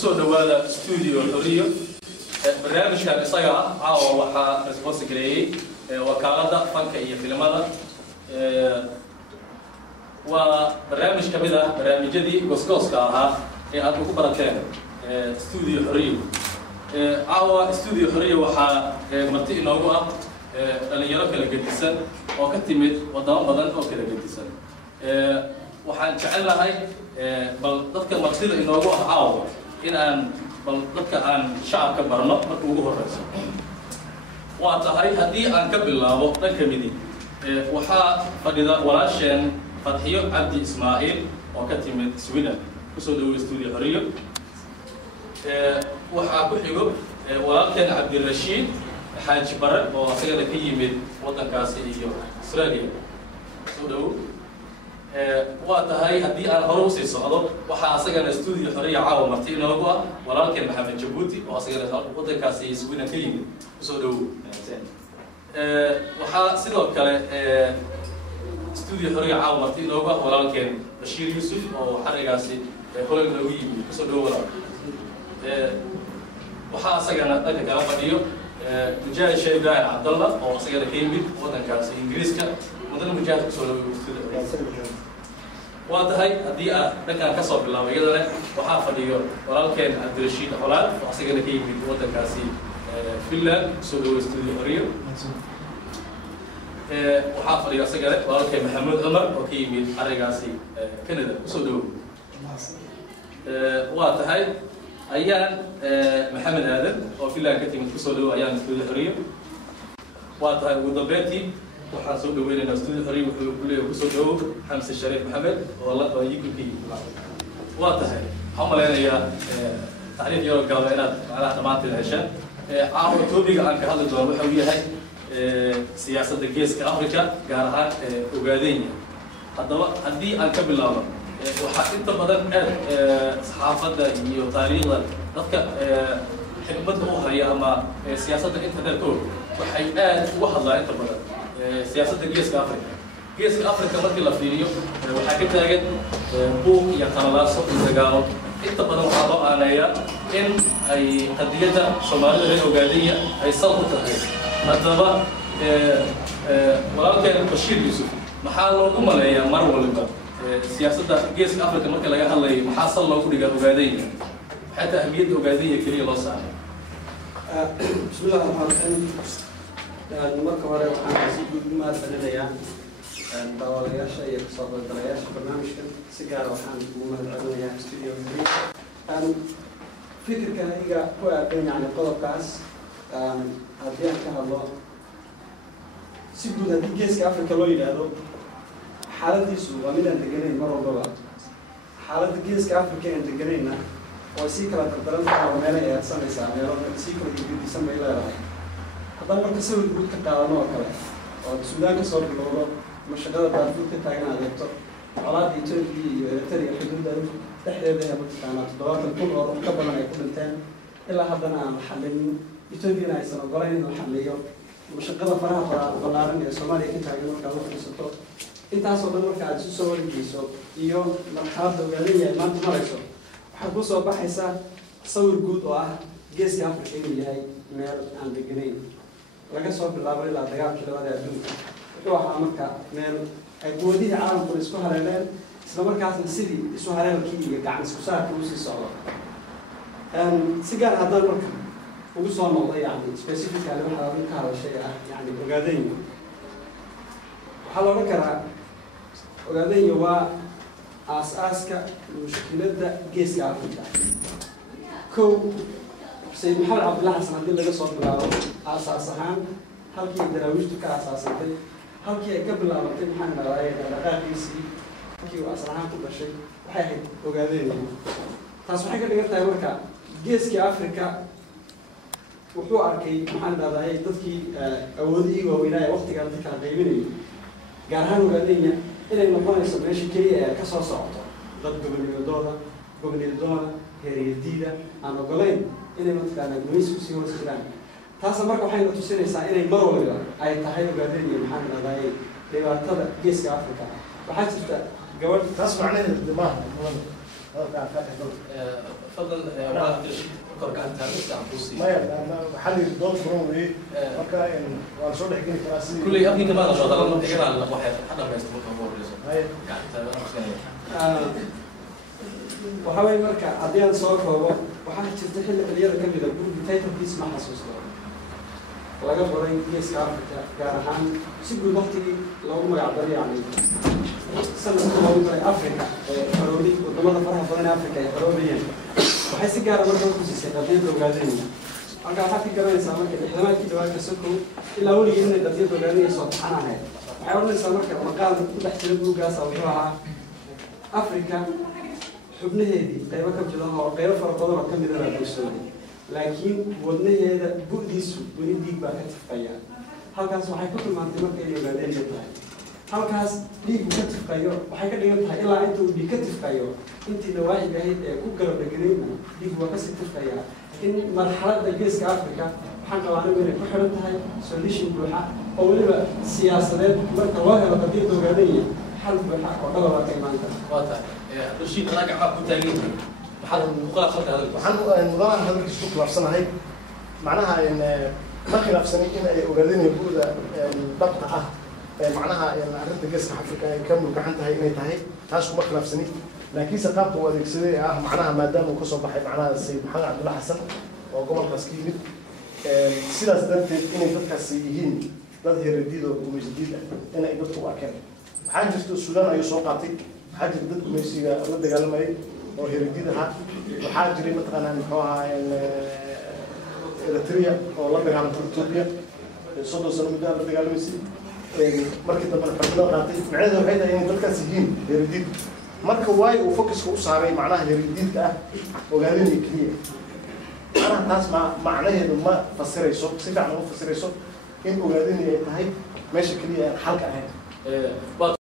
kusoo dhawaada studio Xoriyo barnaamijkan isaga ah waxa response gareeyay wakaalada fanka iyo filimada waa barnaamij kamid ah barnaamijyadii goosgooska ahaa ee aad ku barateen studio Xoriyo studio Xoriyo waxa marti inoogu ah dhalinyaro kala gedisan oo ka timid wadamo badan oo kala gedisan waxaan jecelahay bal dadka martida inoogu ah in aan bal dadka aan shacabka barno marka ugu horeyso waa tahay haddii aan ka bilaabo dhanka midig waxaa fadhida walaasheen Fadhiyo Cabdi Ismaaciil oo ka timid Sweden kusoo dhaweey studio Xoriyo waxaa ku xigo walaalkeen Cabdirashiid Xaaji Bare oo asagana ka yimid wadankaasi iyo Australia soo dhaweey waa tahay haddii aan hore u sii socdo waxaa asagana studio Xoriyo caawa marti inoogu ah walaalkeen Maxamed Jabuuti oo asagana wadankaasi Sweden ka yimid kusoo dhaweey waxaa sidoo kale studio Xoriyo caawa marti inoogu ah walaalkeen Bashiir Yuusuf oo xarigaasi hore inoogu yimid kusoo dhaweey waxaa asagana dhanka kala fadhiyo Mujaahid Sheikh Ibrahim Cabdallah oo asagana ka yimid wadankaasi Ingiriiska mudane Mujaahid kusoo dhaweey studio Xoriyo waa tahay haddii aad dhankaan ka soo bilaabo iyadana waxaa fadhiyo walaalkeen Cabdirashiid Xolaal oo asagana ka yimid wadankaasi Finland kusoo dhaweey studio Xoriyo waxaa fadhiyo asagana walaalkeen Maxamed Cumar oo ka yimid xarigaasi Canada kusoo dhaweey waa tahay ayaan Maxamed Aadan oo Finland ka timid kusoo dhaweey ayaan studio Xoriyo waa tahay ugu dambeyntii waxaan soo dhaweynaynaa studio Xoriyo wuxuu ku leeyahay kusoo dhawow Xamse Shariif Maxamed oo la yikii waa tahay waxaan maleynayaa taariikh yaro gaaban inaad macnaha dhamaanteed heshaan caawa topiga aan ka hadli doono waxa uu yahay siyaasadda geeska Afrika gaar ahaan Ogaadenya haddaba haddii aan ka bilaabo waxaa inta badan saxaafadda iyo taariikhda dadka xigmadda u haya ama siyaasadda internetkooda waxay aad uga hadlaan inta badan siyaasadda geeska Afrika. Geeska Afrika markii la fiiriyo waxaa ka taagan buuq iyo qalalaaso iyo dagaalo inta badan waxaa loo aaneeyaa in ay qadiyadda Soomaalida reer Ogaadenya ay sal u tahay haddaba walaalkeen Bashiir Yuusuf maxaa loogu maleeyaa mar walba siyaasadda geeska Afrika marka laga hadlayo maxaa sal loogu dhigaa Ogaadenya maxay tahay ahmiyadda Ogaadenya kaliya loo saaray bismillaah ar-rahmaan ar-rahiim marka hore waxaan si guud u mahadcelinayaa daawadayaasha iyo kasoo qaybgalayaasha barnaamijkan si gaar ah waxaan ugu mahadcelinayaa studio Xoriyo fikirka iga ku aadan yani qodobkaas haddii aan ka hadlo si guud haddii geeska Afrika loo yidhaahdo xaaladiisu waa mid aan deganayn mar walbaba xaaladda geeska Afrika aan deganayna oo sii kala dardaran tahay meelo ay aadsanaysaa meelo sii kala gedisan bay leedahay haddaan marka sawir guud ka qaadano oo kale oo Suudaan ka soo bilowdo mashaqada Darfur ka taagan adeegto colaadda Ethiopia iyo Eritrea xuduudda dhexdeeda ee mataqaanaa 70,000 oo ka badan ay ku dhinteen ilaa haddana aan la xallin Ethiopia aysan ogolayn in la xalliyo mashaqada faraha ballaaran ee Soomaaliya ka taagan marka la fiirsato intaas oo dhan marka aad isu soo wargeyso iyo marxaladda Ogaadenya ay maanta marayso waxaad ku soo baxaysaa sawir guud oo ah geeska Afrika inuu yahay meel aan deganayn laga soo bilaabo ilaa dagaalkii labada adduunka wuxuu ahaa marka meel ay quwadihii caalamku isku hareereen isla markaasna sidii isu hareerkii iyo gacan isku saarkii u sii socdo si gaar haddaan marka ugu soo noqday yani specifically waxaa lagu ka hadashay ah yani Ogaadenya waxaa la odhan karaa Ogaadenya waa aasaaska mushkiladda geeska Afrika kow Sayid Maxamed Cabdullaahi Xasan haddii laga soo bilaabo aasaas ahaan halkii daraawiishtu ka aasaasantay halkii ay ka bilaabatay maxaan dhahday dhaqaaqiisii halkii uu asal ahaan ku dhashay waxay ahayd Ogaadenya taas waxay ka dhigan tahay marka geeska Afrika wuxuu arkay maxaan dhahday dadkii awoodihii waaweynaa ee waqtigan dadka kala qaybinayay gaar ahaan Ogaadenya inay noqonayso meesha keliya ee ka soo socoto dad gobonniyadoona heeriyadiida aan ogolayn inay mataqaanaa gumaysi kusii hoos jiraan taasa marka waxayna tusinaysaa inay mar waliba ay tahay Ogaadenya maxaan dhahday dhibaatada geeska Afrika waxaa jirta gabadh taas macnaheedu maaha فضل واحد كركان تاريخ عبوسي ما أنا حلي دول فروم إيه مكان وأنصر حكي كراسي كل يوم كمان أنا شغال كده على واحد حدا ما يستمر كمور لازم هاي يعني تمام مش waxaa weeye marka haddii aan soo koobo waxaa jirta xilliyada ka mid a gurbi titankiis ma xasuusto laga qoray geeska Afrika gaar ahaan si guud waqtigii loogu magacdaray yani sanadka loogu daray Afrika ee xoroobay wadamada faraha badan ee Afrika ay xoroobayeen waxay si gaar ah markaa ku siisay qadiyadda ogaadeenaya halkaa waxaad ka garanaysaa marka lixdamaadkii dhawaanka sokow ilaa weligii inay qadiyadda ogaadeenaya soo taxanahayd waxay odhanaysaa marka maqaal ku dhex jira buuggaasa wuxuu ahaa Afrika xubnaheedii qaybo ka mid ah oo qaybo fara badan oo ka mid ah la bulshooday laakiin wadnaheeda bu'diisu weli dhiig baa ka tifqaya halkaas waxay ku tilmaantay marka inay ogaadeen tahay halkaas dhiigu ka tifqayo waxay ka dhigan tahay ilaa inta uu dhiig ka tifqayo intii dhawaaciga ahayd ee ku garab dheganayna dhiigu waa kasii tifqaya in marxaladda geeska Afrika waxaan qabaa anigu inay ku xiran tahay solution buuxa oo weliba siyaasadeed marka loo helo qadiyadda ogaadeenaya حل بحق ولا ولا كمان واضح رشيد راجع معك تاجين محل مقال خلق هذا waxaan mudan hadalka isku khilaafsanahay macnaha in ma khilaafsanay in ay ogaadeen buuda dabta ah macnaha in arrinta geeska Afrika ay ka mulkaxan tahay inay tahay taas uma khilaafsanay laakiin saqaabta uu adeegsaday ah macnaha maadaama uu ka soo baxay macnaha Sayyid Maxamed Cabdulla Xasan oo gobolkaas ka yimid sidaas darteed inay dadkaas yihiin dad heeradiid oo gumaysidiid ah inay dadku arkeen waxaa jirta Suudaan ay soo qaatay waxaa jirta dad gumaysiga la dagaalamay oo heeradiid ah waxaa jiray mataqaanaa muxuu ahaa Eritrea oo la dagaalamay Ethiopia sodon sano muddo la dagaalamayay markii dambe xubno qaatay macnaheedu waxay tahay in dadkaas yihiin heeradiid marka waay uu focuska u saaray macnaha heeradiidka ah ogaadeen kaliya أنا ناس معناه إنه ما فسره صوت سيف عنه فسره صوت إن أوجدني هاي ماشي كليه حلقة هاي